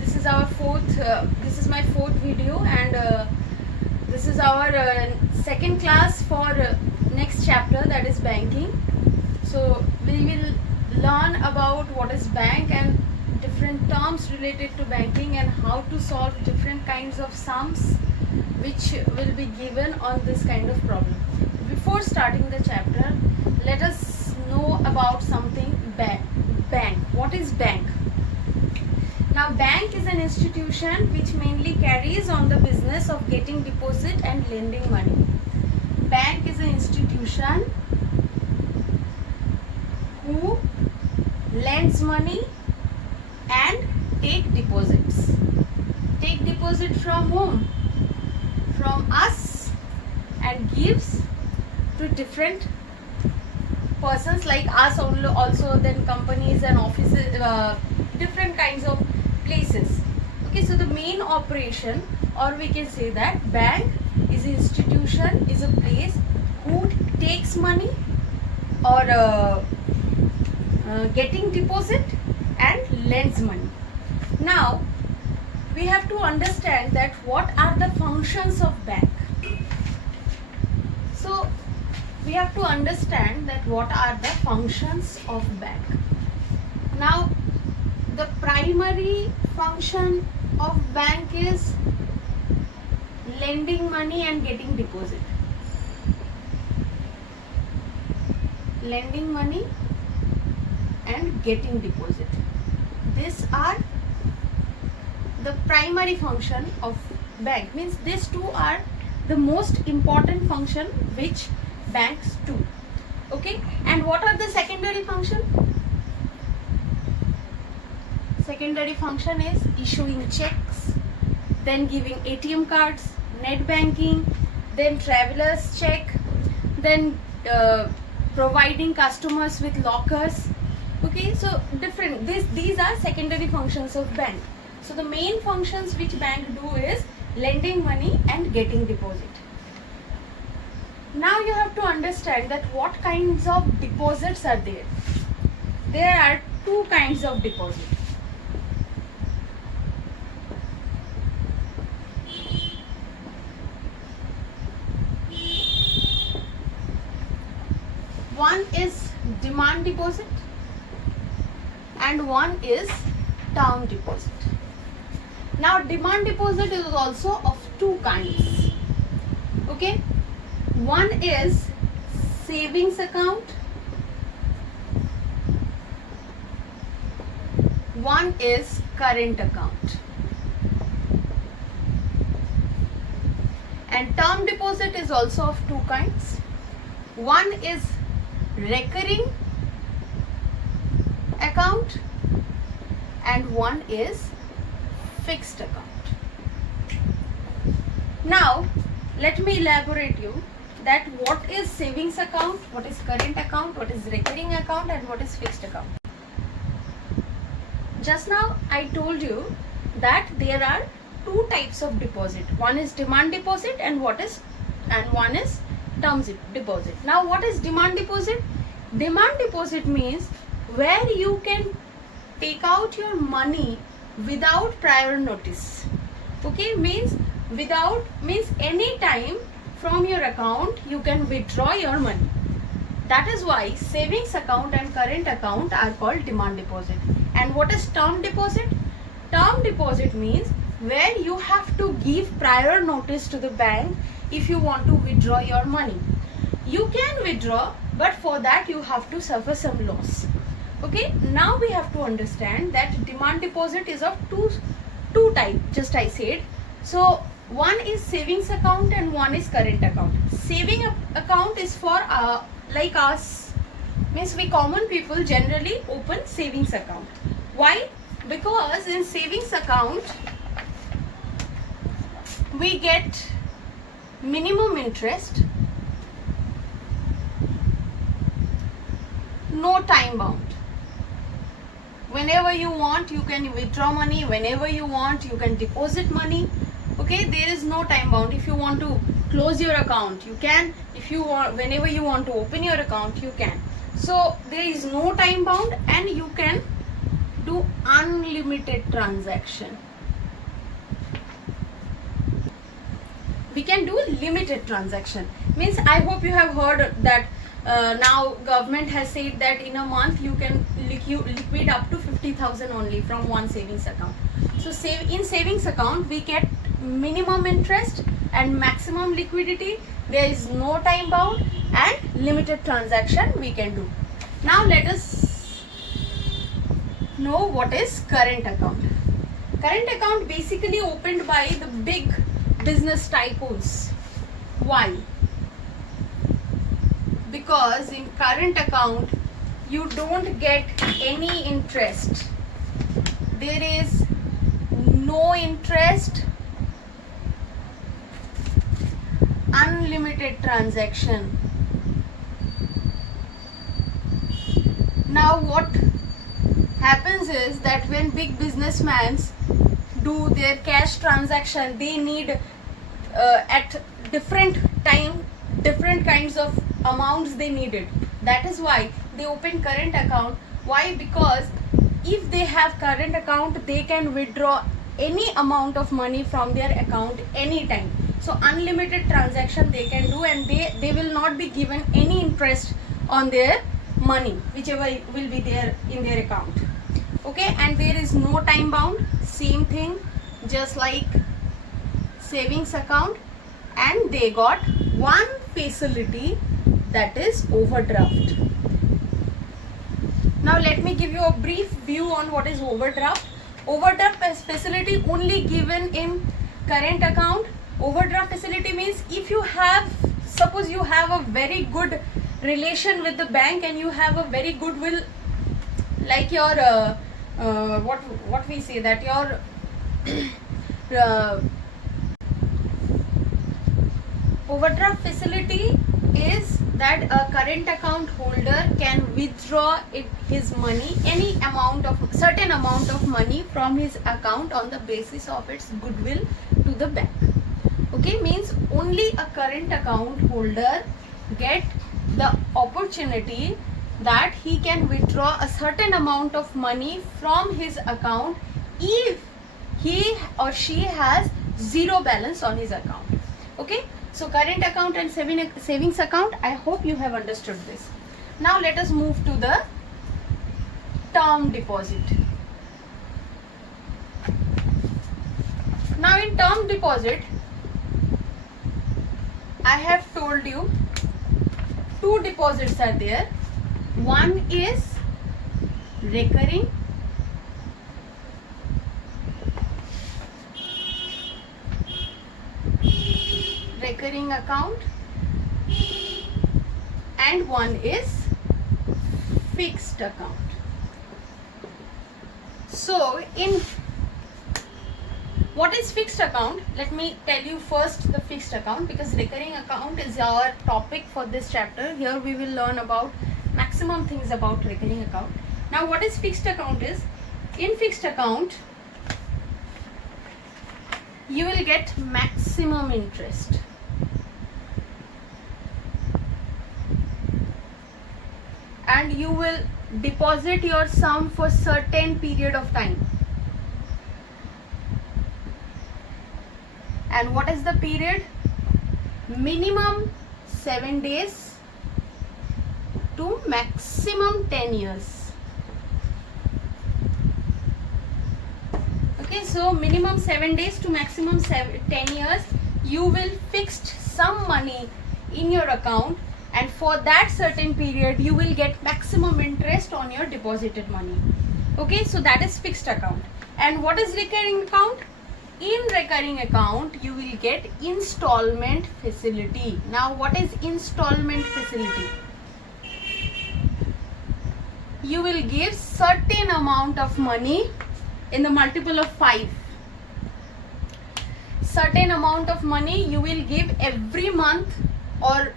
this is our this is my fourth video, and this is our second class for next chapter, that is banking. So we will learn about what is bank and different terms related to banking and how to solve different kinds of sums which will be given on this kind of problem. Before starting the chapter, let us know about something. Bank. What is bank? Now, bank is an institution which mainly carries on the business of getting deposit and lending money. Bank is an institution who lends money and take deposits. Take deposit from whom? From us, and gives to different persons like us also, then companies and offices, different kinds of places. Okay, so the main operation, or we can say that bank is an institution, is a place who takes money or getting deposit and lends money. Now we have to understand that what are the functions of bank. So we have to understand that what are the functions of bank. Now the primary function of bank is lending money and getting deposit. Lending money and getting deposit. These are the primary function of bank. Means these two are the most important function which banks do. Okay, and what are the secondary function? Secondary function is issuing checks, then giving ATM cards, net banking, then travelers check, then providing customers with lockers. Okay, so different, these are secondary functions of bank. So the main functions which bank do is lending money and getting deposit. Now you have to understand that what kinds of deposits are there. There are two kinds of deposit. One is demand deposit and one is term deposit. Now demand deposit is also of two kinds. Okay, one is savings account, one is current account. And term deposit is also of two kinds. One is recurring account and one is fixed account. Now let me elaborate you that what is savings account, what is current account, what is recurring account, and what is fixed account. Just now I told you that there are two types of deposit. One is demand deposit and one is term deposit. Now what is demand deposit? Demand deposit means where you can take out your money without prior notice. Okay, means any time from your account you can withdraw your money. That is why savings account and current account are called demand deposit. And what is term deposit? Term deposit means where you have to give prior notice to the bank if you want to withdraw your money. You can withdraw, but for that you have to suffer some loss. Okay, now we have to understand that demand deposit is of two types, just I said. So one is savings account and one is current account. Saving account is for like us, means we common people generally open savings account. Why? Because in savings account we get minimum interest, no time bound. Whenever you want you can withdraw money, whenever you want you can deposit money. Okay, there is no time bound. If you want to close your account you can, if you want, whenever you want to open your account you can. So there is no time bound and you can do unlimited unlimited transaction. We can do limited transaction. Means I hope you have heard that now government has said that in a month you can liquid up to 50,000 only from one savings account. So in savings account we get minimum interest and maximum liquidity. There is no time bound and limited transaction we can do. Now let us know what is current account. Current account basically opened by the big business tycoons. Why? Because in current account you don't get any interest. There is no interest, unlimited transaction. Now what happens is that when big businessmen do their cash transaction, they need at different time different kinds of amounts they needed. That is why they open current account. Why? Because if they have current account, they can withdraw any amount of money from their account anytime. So unlimited transaction they can do, and they will not be given any interest on their money whichever will be there in their account. Okay, and there is no time bound. Same thing, just like savings account, and they got one facility, that is overdraft. Now let me give you a brief view on what is overdraft. Overdraft facility only given in current account. Overdraft facility means if you have, suppose you have a very good relation with the bank and you have a very goodwill, like your what we say that your overdraft facility is that a current account holder can withdraw his money, any amount of certain amount of money from his account on the basis of its goodwill to the bank. Okay, means only a current account holder get the opportunity that he can withdraw a certain amount of money from his account if he or she has zero balance on his account. Okay, so current account and savings account, I hope you have understood this. Now let us move to the term deposit. Now in term deposit, I have told you two deposits are there. One is recurring account, and one is fixed account. So in what is fixed account? Let me tell you first the fixed account, because recurring account is our topic for this chapter. Here we will learn about maximum things about recurring account. Now what is fixed account is, in fixed account you will get maximum interest. And you will deposit your sum for certain period of time. And what is the period? Minimum 7 days to maximum 10 years. Okay, so minimum 7 days to maximum 10 years, you will fixed some money in your account, and for that certain period you will get maximum interest on your deposited money. Okay, so that is fixed account. And what is recurring account? In recurring account you will get installment facility. Now what is installment facility? You will give certain amount of money in the multiple of 5. Certain amount of money you will give every month, or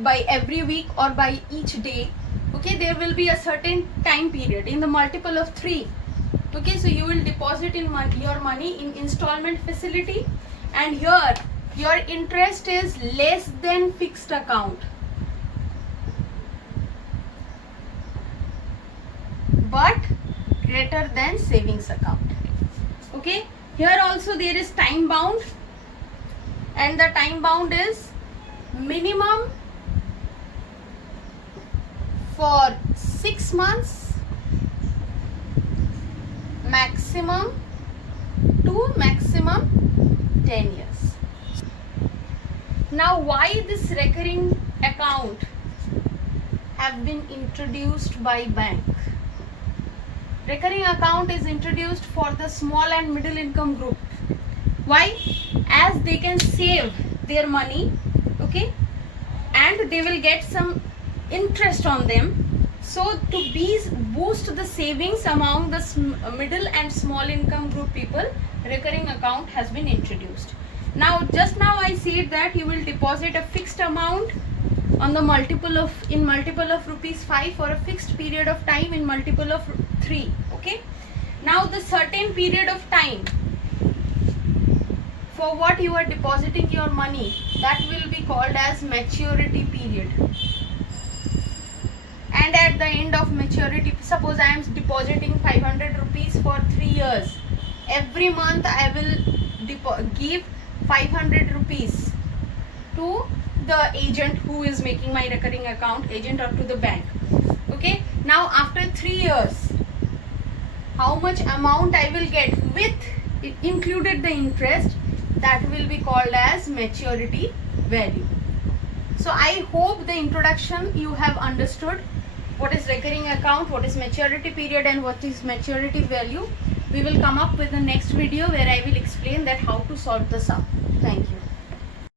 by every week, or by each day. Okay, there will be a certain time period in the multiple of 3. Okay, so you will deposit in your money in installment facility, and here your interest is less than fixed account. But greater than savings account. Okay, here also there is time bound, and the time bound is minimum for 6 months, maximum to maximum 10 years. Now, why this recurring account have been introduced by bank? Recurring account is introduced for the small and middle income group. Why? As they can save their money, okay, and they will get some interest on them. So to boost the savings among the middle and small income group people, recurring account has been introduced. Now, just now I said that you will deposit a fixed amount on the multiple of rupees 5 for a fixed period of time in multiple of 3. Okay. Now the certain period of time for what you are depositing your money, that will be called as maturity period. And at the end of maturity, suppose I am depositing 500 rupees for 3 years. Every month I will give 500 rupees to the agent who is making my recurring account, agent, or to the bank. Okay. Now after 3 years, how much amount I will get with it included the interest, that will be called as maturity value. So I hope the introduction you have understood what is recurring account, what is maturity period, and what is maturity value. We will come up with the next video where I will explain that how to solve the sum. Thank you.